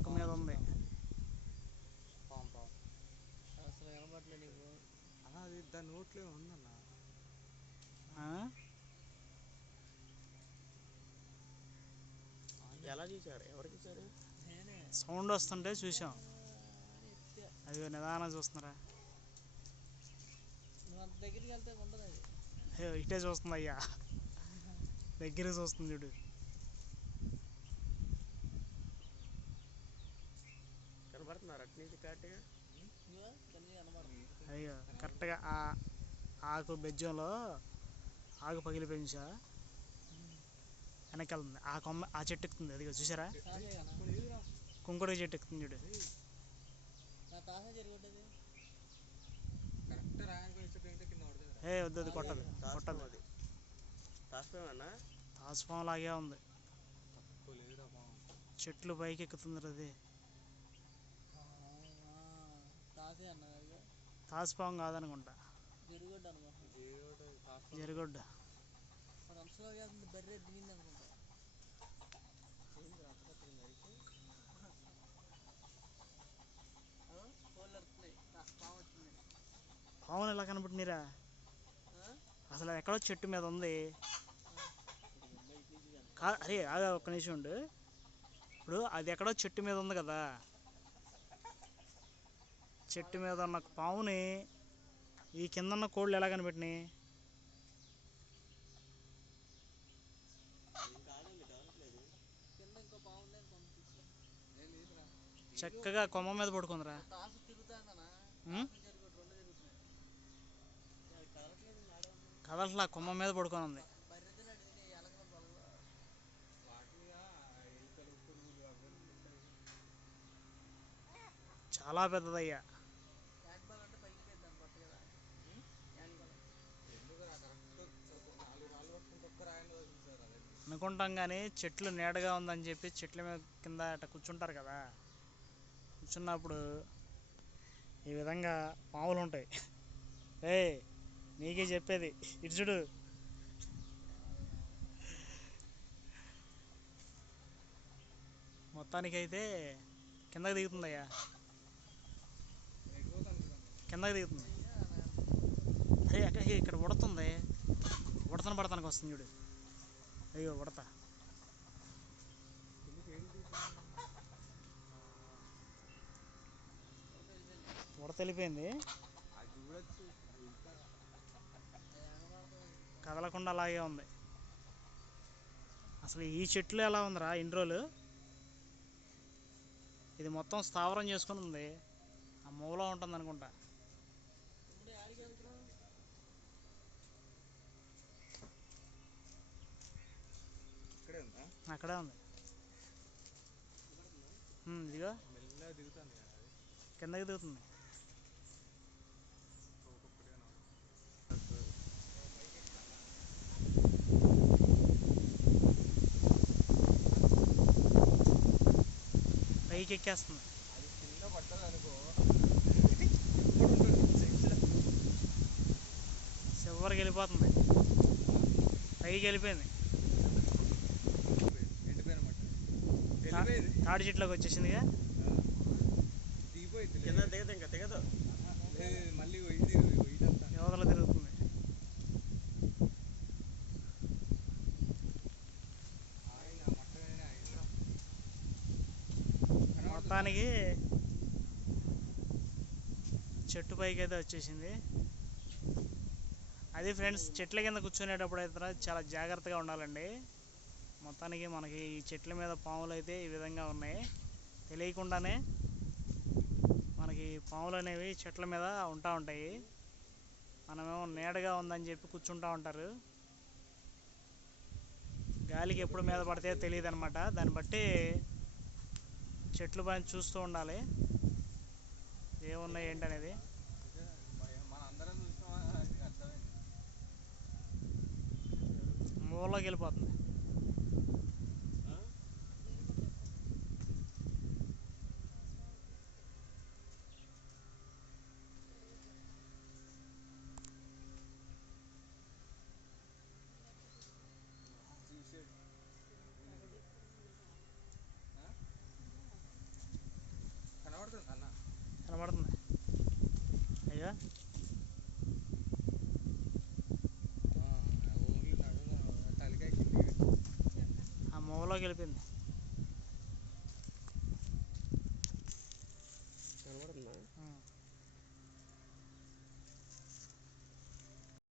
ఆకు మీద ఉంది పాము పాము అసలు నీకు? అన్న అది దాని నోట్లో ఉందన్న. ఆ? ఎలా చూసారు ఎవరు చూసారు నేనే. సౌండ్ వస్తుంటే చూసాం. అది నిదానం చూస్తున్నారా? దగ్గరికి వెళ్తే ఉండదు అది. అయ్యో ఇటే చూస్తుంది అయ్యా. దగ్గర చూస్తుంది చూడు. కరెక్ట్గా అయ్యో కరెక్ట్గా ఆ ఆకు బెజ్జంలో ఆకు పగిలిపోయింది సార్ వెనకెళ్తుంది ఆ కొమ్మ ఆ చెట్టు ఎక్కుతుంది. అది చూసారా? కుంకుడు చెట్టు ఎక్కుతుంది చూడు. ఏ వద్దు అది కొట్టదు. కొట్టదు. అది. తాసుపాము లాగే ఉంది. చెట్లు పైకి ఎక్కుతుంది అది. అన్నది అది కాదనుకుంటా. జరుగుడ్డ అనమాట ఏదో కాస్త జరగొడ్డ. మన అంశలో కాదు బర్రె దిగింది అనుకుంటా. పాములు ఎలా కనబడినరా ఆ? అసలు ఎక్కడో చెట్టు మీద ఉంది. అరే ఆగా ఒక్క నిమిషం ఉండు. ఇప్పుడు అది ఎక్కడో చెట్టు మీద ఉంది కదా. చెట్టు మీద ఉన్న పావుని ఈ కింద ఉన్న కోళ్ళు ఎలా కనిపెట్టినాయి? చక్కగా కొమ్మ మీద పడుకుందిరా. కదలట్లా కొమ్మ మీద పడుకోనుంది. చాలా పెద్దదయ్యా. అనుకుంటాం కానీ చెట్లు నీడగా ఉందని చెప్పి చెట్ల మీద కింద అట్ట కూర్చుంటారు కదా. కూర్చున్నప్పుడు ఈ విధంగా పాములు ఉంటాయి. ఏ నీకే చెప్పేది. ఇటు చూడు. మొత్తానికైతే కిందకి దిగుతుందయ్యా. కిందకి దిగుతుంది. అరే అక్కడ ఇక్కడ ఉడుతుంది. ఉడతన పడతానికి వస్తుంది చూడు. అయ్యో ఉడత ఉడత వెళ్ళిపోయింది కదలకుండా అలాగే ఉంది. అసలు ఈ చెట్లు ఎలా ఉందిరా ఇన్ని రోజులు? ఇది మొత్తం స్థావరం చేసుకుని ఉంది. ఆ మూల ఉంటుంది అనుకుంటా ఇప్పుడు ఆడికి వెళ్తున్నాం ఇక్కడే ఉందా అక్కడే ఉంది. ఇదిగో. కిందకి దిగుతుంది. పైకి ఎక్కేస్తుంది. అది చివరికి వెళ్ళిపోతుంది. పైకి వెళ్ళిపోయింది. తాడి చెట్లోకి వచ్చేసిందిగా. దిగిపోయింది. కింద దిగదు ఇంకా దిగదు. మళ్ళీ యువతలో తిరుగుతుంది? మొత్తానికి చెట్టు పైకి అయితే వచ్చేసింది. అది ఫ్రెండ్స్ చెట్ల కింద కూర్చునేటప్పుడు అయితే చాలా జాగ్రత్తగా ఉండాలండి. మొత్తానికి మనకి ఈ చెట్ల మీద పాములు అయితే ఈ విధంగా ఉన్నాయి. తెలియకుండానే మనకి పాములు అనేవి చెట్ల మీద ఉంటా ఉంటాయి. మనమేమో నీడగా ఉందని చెప్పి కూర్చుంటా ఉంటారు. గాలికి ఎప్పుడు మీద పడితే తెలియదు అనమాట దాన్ని బట్టి చెట్లు పైన చూస్తూ ఉండాలి. ఏమున్నాయి ఏంటనేది? అనేది మన- మూలలోకి వెళ్ళిపోతుంది. గెలిపింది